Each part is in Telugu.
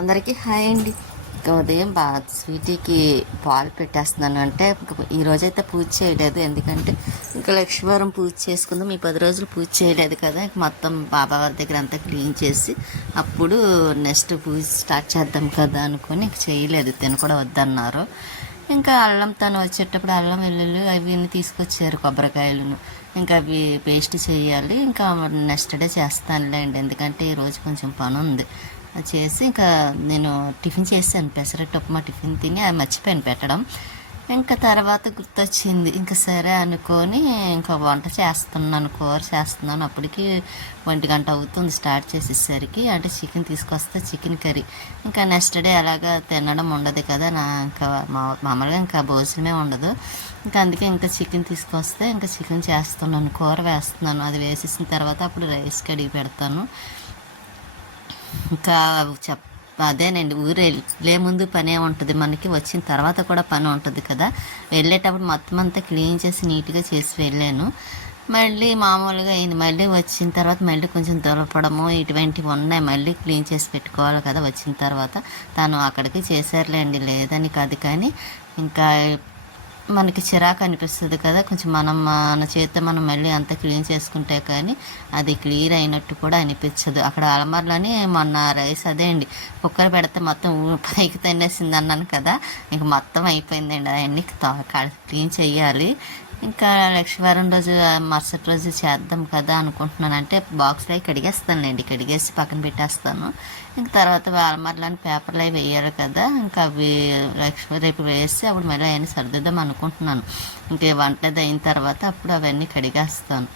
అందరికీ హాయ్ అండి. ఇంకా ఉదయం బాగా స్వీటీకి పాలు పెట్టేస్తున్నాను. అంటే ఈరోజైతే పూజ చేయలేదు, ఎందుకంటే ఇంకా లక్ష్మీవారం పూజ చేసుకుందాం. ఈ 10 రోజులు పూజ చేయలేదు కదా, ఇంక మొత్తం బాబా వారి దగ్గర అంతా క్లీన్ చేసి అప్పుడు నెక్స్ట్ పూజ స్టార్ట్ చేద్దాం కదా అనుకుని ఇంక చేయలేదు. తిన కూడా వద్దన్నారు. ఇంకా అల్లం తను వచ్చేటప్పుడు అల్లం వెల్లుల్లి అవి తీసుకొచ్చారు, కొబ్బరికాయలను. ఇంకా అవి పేస్ట్ చేయాలి. ఇంకా నెక్స్ట్ డే చేస్తానులేండి, ఎందుకంటే ఈరోజు కొంచెం పని ఉంది. చేసి ఇంకా నేను టిఫిన్ చేశాను, పెసరట్టు ఉప్మా టిఫిన్ తిని అది మర్చిపోయాను పెట్టడం. ఇంకా తర్వాత గుర్తొచ్చింది, ఇంకా సరే అనుకొని ఇంకా వంట చేస్తున్నాను, కూర చేస్తున్నాను. అప్పటికి 1 గంట అవుతుంది స్టార్ట్ చేసేసరికి. అంటే చికెన్ తీసుకొస్తే చికెన్ కర్రీ. ఇంకా నెక్స్ట్ డే అలాగా తినడం ఉండదు కదా, ఇంకా మామూలుగా ఇంకా భోజనమే ఉండదు. ఇంకా అందుకే ఇంకా చికెన్ తీసుకొస్తే ఇంకా చికెన్ చేస్తున్నాను, కూర వేస్తున్నాను. అది వేసేసిన తర్వాత అప్పుడు రైస్ కడిగి పెడతాను. ఇంకా అదేనండి, ఊరు వెళ్ళే ముందు పనే ఉంటుంది మనకి, వచ్చిన తర్వాత కూడా పని ఉంటుంది కదా. వెళ్ళేటప్పుడు మొత్తం అంతా క్లీన్ చేసి నీట్గా చేసి వెళ్ళాను. మళ్ళీ మామూలుగా అయింది. మళ్ళీ వచ్చిన తర్వాత మళ్ళీ కొంచెం దులపడము ఇటువంటివి ఉన్నాయి, మళ్ళీ క్లీన్ చేసి పెట్టుకోవాలి కదా. వచ్చిన తర్వాత తను అక్కడికి చేశారులేండి, లేదని కాదు, కానీ ఇంకా మనకి చిరాకు అనిపిస్తుంది కదా. కొంచెం మన చేత మనం మళ్ళీ అంతా క్లీన్ చేసుకుంటే కానీ అది క్లియర్ అయినట్టు కూడా అనిపించదు. అక్కడ అలమర్లని మొన్న రైస్ అదే అండి, కుక్కర్ పెడితే మొత్తం పైకి తినేసింది అన్నాను కదా, ఇంక మొత్తం అయిపోయిందండి. అవన్నీ క్లీన్ చేయాలి. ఇంకా లక్ష్మీవారం రోజు మరుసటి రోజు చేద్దాం కదా అనుకుంటున్నాను. అంటే బాక్స్లో అవి కడిగేస్తానులేండి, కడిగేసి పక్కన పెట్టేస్తాను. ఇంక తర్వాత అలమర్లని పేపర్లు అవి వేయాలి కదా, ఇంకా అవి రేపు వేసి అప్పుడు మళ్ళీ అవన్నీ సర్దిద్దాం అనుకుంటున్నాను. ఇంకే వంటది అయిన తర్వాత అప్పుడు అవన్నీ కడిగేస్తాను.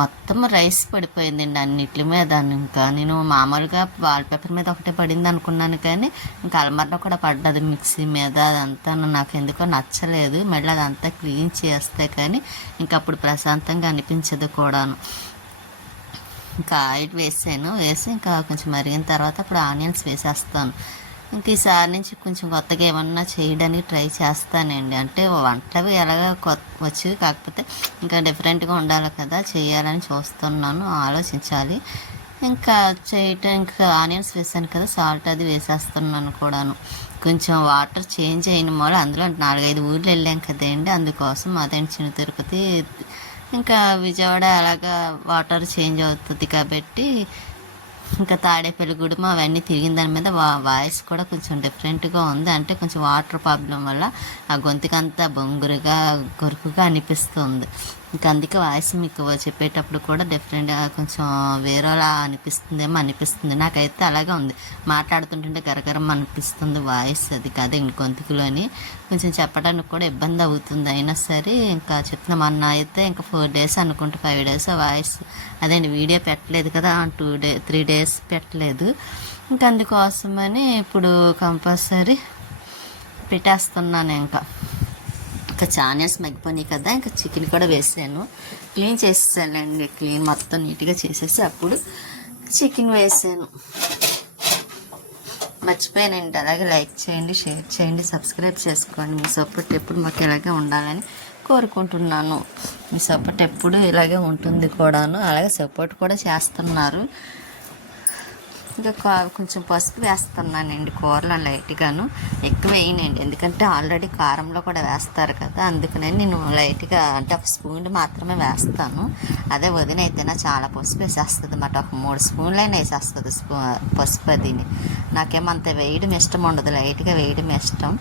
మొత్తం రైస్ పడిపోయిందండి అన్నిటి మీద. ఇంకా నేను మామూలుగా వాల్పేపర్ మీద ఒకటే పడింది అనుకున్నాను, కానీ ఇంకా అలమర్లో కూడా పడ్డది, మిక్సీ మీద. అదంతా నాకు ఎందుకో నచ్చలేదు. మళ్ళీ అదంతా క్లీన్ చేస్తే కానీ ఇంకా అప్పుడు ప్రశాంతంగా అనిపించదు కూడాను. ఇంకా ఆయిల్ వేసి ఇంకా కొంచెం మరిగిన తర్వాత అప్పుడు ఆనియన్స్ వేసేస్తాను. ఇంక ఈసారి నుంచి కొంచెం కొత్తగా ఏమన్నా చేయడానికి ట్రై చేస్తానండి. అంటే వంటలు ఎలాగ వచ్చు, కాకపోతే ఇంకా డిఫరెంట్గా ఉండాలి కదా, చేయాలని చూస్తున్నాను, ఆలోచించాలి. ఇంకా ఇంకా ఆనియన్స్ వేసాను కదా, సాల్ట్ అది వేసేస్తున్నాను కూడాను. కొంచెం వాటర్ చేంజ్ అయిన మూల అందులో 4-5 ఊర్లు వెళ్ళాం కదండి, అందుకోసం అదేంటి చిన్న తిరుపతి ఇంకా విజయవాడ అలాగా వాటర్ చేంజ్ అవుతుంది కాబట్టి ఇంకా తాడేపల్లిగూడెం అవన్నీ తిరిగిన దాని మీద వాయిస్ కూడా కొంచెం డిఫరెంట్గా ఉంది. అంటే కొంచెం వాటర్ ప్రాబ్లం వల్ల ఆ గొంతుకంతా బొంగురుగా గొరుకుగా అనిపిస్తుంది. ఇంకా అందుకే వాయిస్ మీకు చెప్పేటప్పుడు కూడా డిఫరెంట్గా కొంచెం వేరేలా అనిపిస్తుంది. నాకైతే అలాగే ఉంది, మాట్లాడుతుంటుంటే గరగరం అనిపిస్తుంది వాయిస్. అది కాదు గొంతుకులోని కొంచెం చెప్పడానికి కూడా ఇబ్బంది అవుతుంది. అయినా సరే ఇంకా చెప్తున్నా, మొన్న అయితే ఇంకా 4 days అనుకుంటే 5 days వాయిస్ అదే వీడియో పెట్టలేదు కదా, 3 days పెట్టలేదు. ఇంకా అందుకోసమని ఇప్పుడు కంపల్సరీ పెట్టేస్తున్నాను. ఇంకా ఛానల్స్ మగ్గిపోయినాయి కదా, ఇంకా చికెన్ కూడా వేసాను, క్లీన్ చేసేసానండి. క్లీన్ మొత్తం నీట్గా చేసేసి అప్పుడు చికెన్ వేసాను. మర్చిపోయానండి. అలాగే లైక్ చేయండి, షేర్ చేయండి, సబ్స్క్రైబ్ చేసుకోండి. మీ సపోర్ట్ ఎప్పుడు మాకు ఇలాగే ఉండాలని కోరుకుంటున్నాను. మీ సపోర్ట్ ఎప్పుడు ఇలాగే ఉంటుంది కూడాను, అలాగే సపోర్ట్ కూడా చేస్తున్నారు. ఇంకా కొంచెం పసుపు వేస్తున్నానండి కూరలో, లైట్గాను, ఎక్కువ వేయనండి, ఎందుకంటే ఆల్రెడీ కారంలో కూడా వేస్తారు కదా, అందుకనే నేను లైట్గా అంటే 1 స్పూన్ మాత్రమే వేస్తాను. అదే వదిన అయితేనా చాలా పసుపు వేసేస్తుంది అన్నమాట, ఒక 3 స్పూన్లైనా వేసేస్తుంది పసుపు. అదిని నాకేమంత వేయడం ఇష్టం ఉండదు, లైట్గా వేయడం ఇష్టం.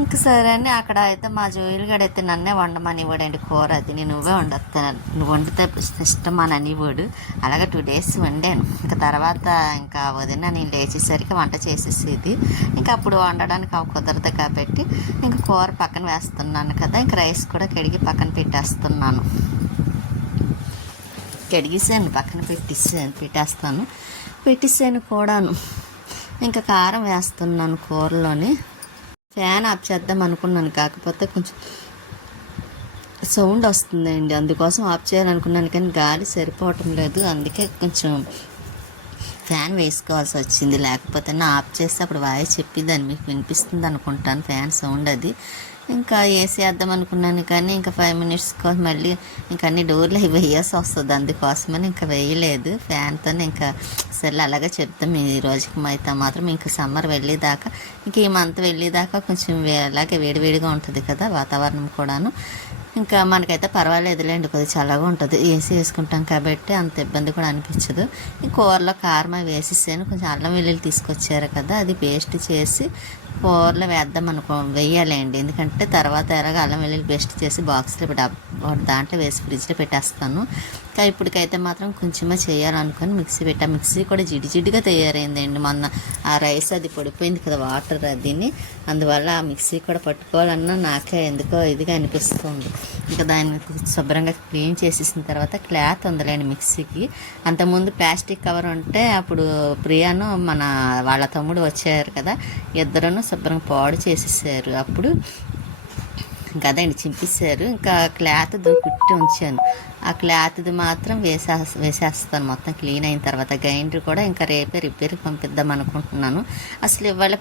ఇంక సరే అని అక్కడ అయితే మా జోయిల్ గడ అయితే నన్నే వండమని ఇవ్వడండి కూర. అది నువ్వే వండుతాను, నువ్వు వండితే ఇష్టం అని అనివాడు. అలాగే 2 days వండాను. ఇంకా తర్వాత ఇంకా వదిన నేను లేచేసరికి వంట చేసేసేది. ఇంకా అప్పుడు వండడానికి కుదరదు కాబట్టి ఇంకా కూర పక్కన వేస్తున్నాను కదా, ఇంకా రైస్ కూడా కడిగి పక్కన పెట్టేస్తున్నాను. కడిగేసాను, పక్కన పెట్టేసాను కూడాను. ఇంకా కారం వేస్తున్నాను కూరలోని. ఫ్యాన్ ఆఫ్ చేద్దాం అనుకున్నాను, కాకపోతే కొంచెం సౌండ్ వస్తుందండి, అందుకోసం ఆఫ్ చేయాలనుకున్నాను, కానీ గాలి సరిపోవటం లేదు. అందుకే కొంచెం ఫ్యాన్ వేసుకోవాల్సి వచ్చింది. లేకపోతే ఆఫ్ చేస్తే అప్పుడు వాయిస్ చెప్పేదాన్ని, మీకు వినిపిస్తుంది అనుకుంటాను ఫ్యాన్ సౌండ్ అది. ఇంకా వేసేద్దాం అనుకున్నాను, కానీ ఇంకా 5 మినిట్స్ కోసం మళ్ళీ ఇంకా అన్ని డోర్లు అవి వేయాల్సి వస్తుంది, అందుకోసమని ఇంకా వేయలేదు. ఫ్యాన్తో ఇంకా సరే అలాగే చెప్తాం. ఈ రోజుకి అయితే మాత్రం ఇంకా సమ్మర్ వెళ్ళేదాకా, ఇంక ఈ మంత్ వెళ్ళేదాకా కొంచెం అలాగే వేడివేడిగా ఉంటుంది కదా వాతావరణం కూడాను. ఇంకా మనకైతే పర్వాలేదులేండి, కొద్దిగా చల్లగా ఉంటుంది, ఏసీ వేసుకుంటాం కాబట్టి అంత ఇబ్బంది కూడా అనిపించదు. ఈ కూరలో కారం వేసేసాను, కొంచెం అల్లం వెల్లుల్లి తీసుకొచ్చారు కదా, అది పేస్ట్ చేసి కూరలో వేద్దాం వేయాలండి. ఎందుకంటే తర్వాత ఎలాగ అల్లం వెల్లుల్లి పేస్ట్ చేసి బాక్స్లో దాంట్లో వేసి ఫ్రిడ్జ్లో పెట్టేస్తాను. ఇంకా ఇప్పటికైతే మాత్రం కొంచెమే చేయాలనుకొని మిక్సీ మిక్సీ కూడా జిడిజిడిగా తయారైందండి. మొన్న ఆ రైస్ అది పడిపోయింది కదా వాటర్ అదిని, అందువల్ల ఆ మిక్సీ కూడా పట్టుకోవాలన్నా నాకే ఎందుకో ఇదిగా అనిపిస్తుంది. ఇంకా దాన్ని శుభ్రంగా క్లీన్ చేసేసిన తర్వాత క్లాత్ ఉందిలేండి మిక్సీకి. అంతకుముందు ప్లాస్టిక్ కవర్ ఉంటే అప్పుడు ప్రియాను మన వాళ్ళ తమ్ముడు వచ్చారు కదా, ఇద్దరును శుభ్రంగా పాడు చేసేసారు. అప్పుడు ఇంకా అదండి చింపేశారు. ఇంకా క్లాత్ది కుట్టి ఉంచాను, ఆ క్లాత్ది మాత్రం వేసేస్తాను మొత్తం క్లీన్ అయిన తర్వాత. గ్రైండర్ కూడా ఇంకా రేపే రిపేర్కి పంపిద్దాం అనుకుంటున్నాను. అసలు ఇవాళ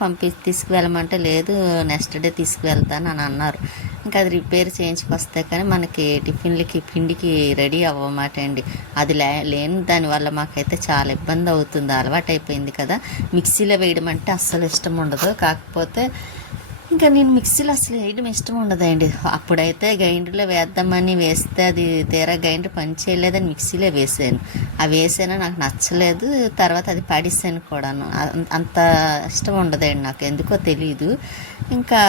తీసుకువెళ్ళమంటే లేదు, నెక్స్ట్ డే తీసుకువెళ్తాను అని అన్నారు. ఇంకా అది రిపేర్ చేయించుకొస్తే కానీ మనకి టిఫిన్లకి పిండికి రెడీ అవ్వమాట అండి. అది లేని దానివల్ల మాకైతే చాలా ఇబ్బంది అవుతుంది, అలవాటు అయిపోయింది కదా. మిక్సీలో వేయడం అంటే అస్సలు ఇష్టం ఉండదు. కాకపోతే ఇంకా నేను మిక్సీలో అసలు వేయడం ఇష్టం ఉండదండి. అప్పుడైతే గ్రైండర్లో వేద్దామని వేస్తే అది తీరా గ్రైండర్ పని చేయలేదని మిక్సీలో వేసాను. అవి వేసాను, నాకు నచ్చలేదు. తర్వాత అది పడేసాను కూడాను. అంత ఇష్టం ఉండదండి నాకు, ఎందుకో తెలీదు. ఇంకా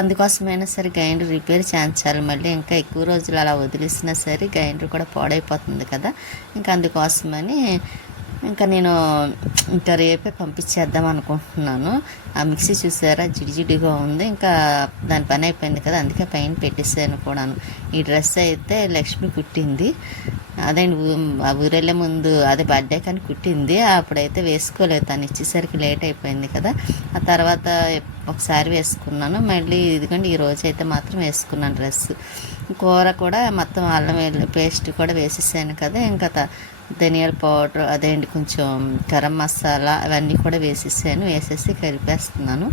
అందుకోసమైనా సరే గ్రైండర్ రిపేర్ చేయించాలి మళ్ళీ. ఇంకా ఎక్కువ రోజులు అలా వదిలేసినా సరే గ్రైండర్ కూడా పాడైపోతుంది కదా. ఇంకా అందుకోసమని ఇంకా నేను ఇంకా రేపే పంపించేద్దాం అనుకుంటున్నాను. ఆ మిక్సీ చూసారా జిడిజిడిగా ఉంది, ఇంకా దాని పని అయిపోయింది కదా, అందుకే పైన పెట్టేసాను కూడాను. ఈ డ్రెస్ అయితే లక్ష్మి కుట్టింది, అదే ఊరెళ్ళే ముందు అదే బర్త్డే కానీ కుట్టింది. అప్పుడైతే వేసుకోలేదు, తను ఇచ్చేసరికి లేట్ అయిపోయింది కదా. ఆ తర్వాత ఒకసారి వేసుకున్నాను, మళ్ళీ ఇదిగోండి ఈ రోజు అయితే మాత్రం వేసుకున్నాను డ్రెస్. కూర కూడా మొత్తం అల్లం పేస్ట్ కూడా వేసేసాను కదా. ఇంకా ధనియాల పౌడర్ అదేంటి కొంచెం గరం మసాలా అవన్నీ కూడా వేసేసి కలిపేస్తున్నాను.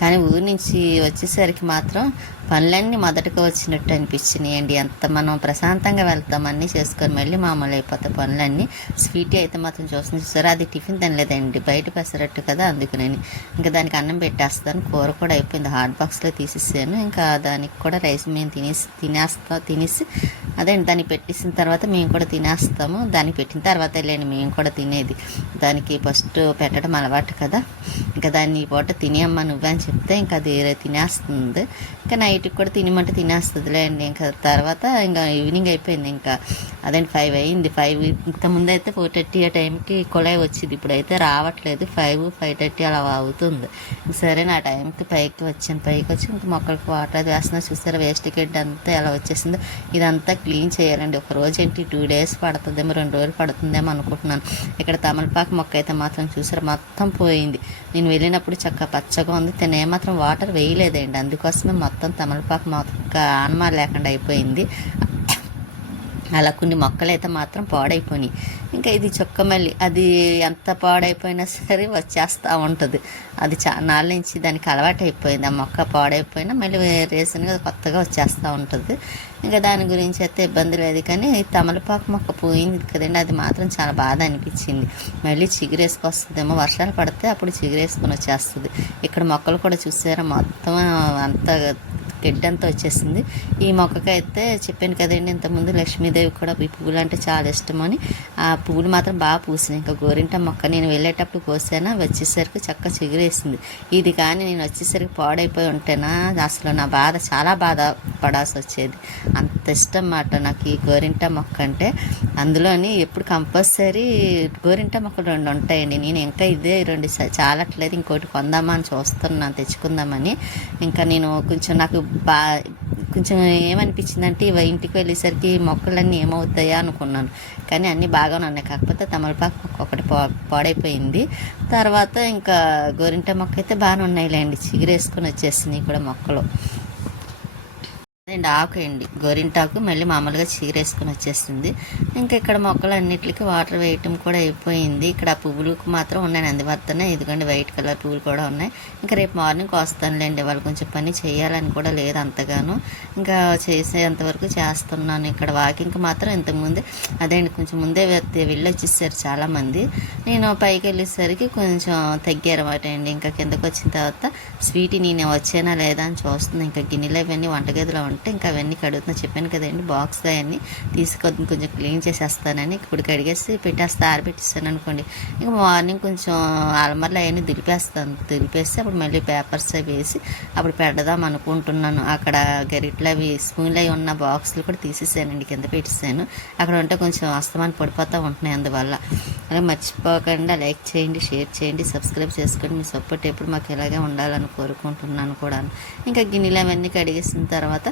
కానీ ఊరి నుంచి వచ్చేసరికి మాత్రం పనులన్నీ మొదటగా వచ్చినట్టు అనిపించినాయండి. ఎంత మనం ప్రశాంతంగా వెళ్తాం, అన్నీ చేసుకొని మళ్ళీ మామూలు అయిపోతాయి పనులన్నీ. స్వీటీ అయితే మాత్రం చూసారా, అది టిఫిన్ తినలేదండి, బయట పెసరట్టు కదా, అందుకునేది. ఇంకా దానికి అన్నం పెట్టేస్తాను. కూర కూడా అయిపోయింది, హాట్ బాక్స్లో తీసేసాను. ఇంకా దానికి కూడా రైస్ మేము తినేసి అదే దానికి పెట్టేసిన తర్వాత మేము కూడా తినేస్తాము. దానికి పెట్టిన తర్వాత లేని మేము కూడా తినేది. దానికి ఫస్ట్ పెట్టడం అలవాటు కదా. ఇంకా దాన్ని ఈ పూట తినేయమ్మా నువ్వే అని చెప్తే ఇంకా అది తినేస్తుంది. ఇంకా నైట్కి కూడా తినమంటే తినేస్తుందిలే అండి. ఇంకా తర్వాత ఇంకా ఈవినింగ్ అయిపోయింది, ఇంకా అదేంటి 5 అయింది. 5 ఇంతకుముందు అయితే 4:30 ఆ టైంకి కొలాయి వచ్చింది, ఇప్పుడైతే రావట్లేదు. 5:30 అలా అవుతుంది. సరే నా టైంకి పైకి వచ్చి ఇంకా మొక్కలకి వాటర్ అది వేస్తున్నా. చూసారా వేస్ట్ గడ్డి అంతా ఎలా వచ్చేసిందో. ఇదంతా క్లీన్ చేయాలండి. ఒక రోజు ఏంటి 2 డేస్ పడుతుందేమో, 2 రోజులు పడుతుందేమో అనుకుంటున్నాను. ఇక్కడ తమలపాకు మొక్క అయితే మాత్రం చూసారా మొత్తం పోయింది. నేను వెళ్ళినప్పుడు చక్కగా పచ్చగా ఉంది, తను ఏమాత్రం వాటర్ వేయలేదండి, అందుకోసమే మొత్తం తమలపాకు మొక్క ఆనమా లేకుండా అయిపోయింది. అలా కొన్ని మొక్కలు అయితే మాత్రం పాడైపోయినాయి. ఇంకా ఇది చొక్కమల్లి, అది ఎంత పాడైపోయినా సరే వచ్చేస్తూ ఉంటుంది. అది నాళ్ళ నుంచి దానికి అలవాటు అయిపోయింది. ఆ మొక్క పాడైపోయినా మళ్ళీ రీసెంట్గా కొత్తగా వచ్చేస్తూ ఉంటుంది. ఇంకా దాని గురించి అయితే ఇబ్బంది లేదు. కానీ తమలపాకు మొక్క పోయింది కదండి, అది మాత్రం చాలా బాధ అనిపించింది. మళ్ళీ చిగురేసుకొస్తుందేమో, వర్షాలు పడితే అప్పుడు చిగురేసుకొని వచ్చేస్తుంది. ఇక్కడ మొక్కలు కూడా చూసారా మొత్తం అంత గడ్డంతా వచ్చేసింది. ఈ మొక్కకైతే చెప్పాను కదండి ఇంతకుముందు, లక్ష్మీదేవి కూడా ఈ పువ్వులు అంటే చాలా ఇష్టమని. ఆ పువ్వులు మాత్రం బాగా పూసినాయి. ఇంకా గోరింట మొక్క నేను వెళ్ళేటప్పుడు కోసానా, వచ్చేసరికి చక్కగా చిగురేసింది. ఇది కానీ నేను వచ్చేసరికి పాడైపోయి ఉంటేనా అసలు నా చాలా బాధ పడాల్సి వచ్చేది. అంత ఇష్టం అన్నమాట నాకు ఈ గోరింట మొక్క అంటే. అందులోని ఎప్పుడు కంపల్సరీ గోరింట మొక్కలు 2 ఉంటాయండి. నేను ఇంకా ఇదే 2 చాలట్లేదు, ఇంకోటి కొందామని చూస్తున్నాను, తెచ్చుకుందామని. ఇంకా నేను నాకు కొంచెం ఏమనిపించిందంటే ఇంటికి వెళ్ళేసరికి మొక్కలన్నీ ఏమవుతాయా అనుకున్నాను. కానీ అన్నీ బాగానే ఉన్నాయి, కాకపోతే తమలపాకు మొక్క ఒకటి పాడైపోయింది. తర్వాత ఇంకా గోరింట మొక్క అయితే బాగానే ఉన్నాయిలేండి, చిగురేసుకొని వచ్చేసినాయి కూడా మొక్కలు. అండి, ఆకు అండి, గోరింటాకు. మళ్ళీ మామూలుగా చీరేసుకొని వచ్చేసింది. ఇంకా ఇక్కడ మొక్కలు అన్నిటికీ వాటర్ వేయటం కూడా అయిపోయింది. ఇక్కడ ఆ పువ్వులకు మాత్రం ఉన్నాయి, నందివర్ధన. ఇదిగోండి వైట్ కలర్ పువ్వులు కూడా ఉన్నాయి. ఇంకా రేపు మార్నింగ్ వస్తానులేండి, వాళ్ళు కొంచెం పని చేయాలని కూడా లేదు అంతగాను. ఇంకా చేసేంతవరకు చేస్తున్నాను. ఇక్కడ వాకింగ్కి మాత్రం ఇంతకుముందే అదే అండి, కొంచెం ముందే వెళ్ళి వచ్చేసారు చాలామంది. నేను పైకి వెళ్ళేసరికి కొంచెం తగ్గారన్నమాట అండి. ఇంకా కిందకు వచ్చిన తర్వాత స్వీటీ నేను వచ్చానా లేదా అని చూస్తుంది. ఇంకా గిన్నెలు అవన్నీ వంటగదిలో ఉంటే ఇంకా అవన్నీ కడుగుతున్నా, చెప్పాను కదండి బాక్స్ అవన్నీ తీసుకొని కొంచెం క్లీన్ చేసేస్తానని. ఇప్పుడు కడిగేసి పెట్టేస్తా, ఆరబెట్టేస్తాను అనుకోండి. ఇంకా మార్నింగ్ కొంచెం అలమరలో అవన్నీ దులిపేసి అప్పుడు మళ్ళీ పేపర్స్ అవి వేసి అప్పుడు పెడదాం అనుకుంటున్నాను. అక్కడ గరిట్లు అవి స్పూన్లు అవి ఉన్న బాక్సులు కూడా తీసేసానండి, కింద పెట్టేసాను. అక్కడ ఉంటే కొంచెం అస్తమాన్ని పడిపోతూ ఉంటున్నాయి, అందువల్ల. అలా మర్చిపోకుండా లైక్ చేయండి, షేర్ చేయండి, సబ్స్క్రైబ్ చేసుకోండి. మీ సపోర్ట్ ఎప్పుడు మాకు ఇలాగే ఉండాలని కోరుకుంటున్నాను కూడా. ఇంకా గిన్నెలు అవన్నీ కడిగేసిన తర్వాత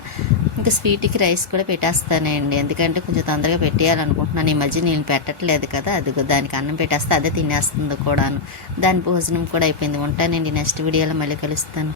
ఇంకా స్వీట్కి రైస్ కూడా పెట్టేస్తానండి, ఎందుకంటే కొంచెం తొందరగా పెట్టేయాలనుకుంటున్నాను. ఈ మధ్య నేను పెట్టట్లేదు కదా, అదిగో దానికి అన్నం పెట్టేస్తే అదే తినేస్తుంది కూడాను. దాని భోజనం కూడా అయిపోయింది. ఉంటానండి, నెక్స్ట్ వీడియోలో మళ్ళీ కలుస్తాను.